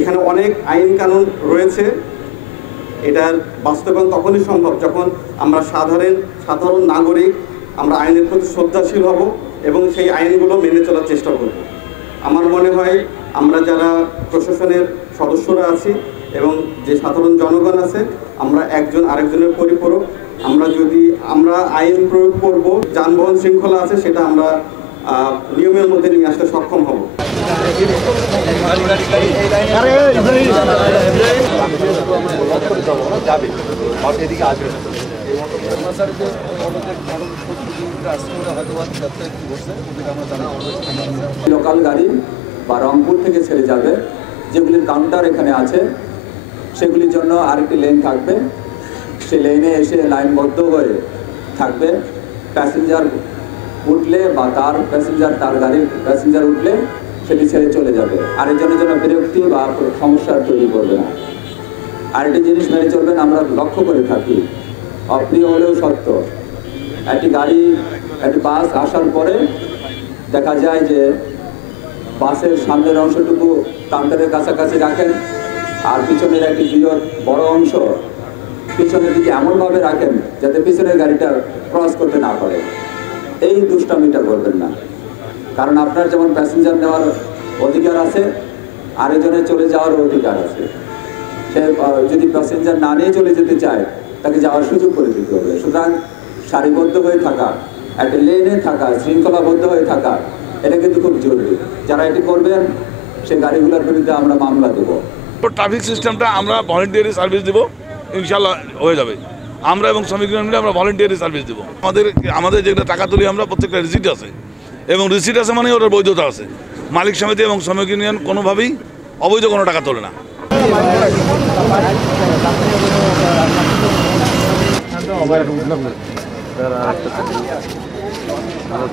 এখানে অনেক আইন কানুন রয়েছে, এটার বাস্তবায়ন তখনই সম্ভব যখন আমরা সাধারণ নাগরিক আমরা আইনের প্রতি শ্রদ্ধাশীল হব এবং সেই আইনগুলো মেনে চলার চেষ্টা করব। আমার মনে হয় আমরা যারা প্রশাসনের সদস্যরা আছি এবং যে সাধারণ জনগণ আছে, আমরা একজন আরেকজনের পরিপূরক। আমরা আইন প্রয়োগ করব, যানবাহন শৃঙ্খলা আছে সেটা আমরা নিয়মের মধ্যে নিয়ে আসতে সক্ষম হব। লোকাল গাড়ি বা রংপুর থেকে ছেড়ে যাবে, যেগুলির কাউন্টার এখানে আছে, সেগুলির জন্য আরেকটি লেন থাকবে। সেই লেনে এসে লাইনবদ্ধ হয়ে থাকবে। প্যাসেঞ্জার উঠলে বা তার গাড়ির প্যাসেঞ্জার উঠলে সেটি ছেড়ে চলে যাবে। আরেকজনের জন্য বিরক্তি বা সমস্যা তৈরি করবে না। আরেকটি জিনিস মেনে চলবেন, আমরা লক্ষ্য করে থাকি, অপ্রিয় হলেও সত্য, একটি বাস আসার পরে দেখা যায় যে বাসের সামনের অংশটুকু কাউন্টারের কাছাকাছি রাখেন, আর পিছনের একটি বড় অংশ পিছনের দিকে এমনভাবে রাখেন যাতে পিছনের গাড়িটা ক্রস করতে না পারে। এই দুষ্টামিটা করবেন না, কারণ আপনার যেমন প্যাসেঞ্জার নেওয়ার অধিকার আছে, আরেকজনের চলে যাওয়ার অধিকার আছে। সে যদি প্যাসেঞ্জার না নিয়ে চলে যেতে চায়, তাকে যাওয়ার সুযোগ করে দিতে হবে। সুতরাং সারিবদ্ধ হয়ে থাকা, একটা লেনে থাকা, শৃঙ্খলাবদ্ধ হয়ে থাকা, এটা কিন্তু খুব জরুরি। যারা এটি করবেন সে গাড়িগুলোর বিরুদ্ধে আমরা মামলা দেবো। ট্রাফিক সিস্টেমটা আমরা ভলেন্টিয়ারি সার্ভিস দেবো, ইনশাল্লাহ হয়ে যাবে। আমরা এবং শ্রমিক ইউনিয়ন মিলে আমরা ভলেন্টিয়ারি সার্ভিস দেবো। আমাদের যেটা টাকা তুলি আমরা প্রত্যেকটা রিসিট আছে, এবং রিসিট আছে মানে ওটার বৈধতা আছে। মালিক সমিতি এবং শ্রমিক ইউনিয়ন কোনোভাবেই অবৈধ কোনো টাকা তোলে না। ভালো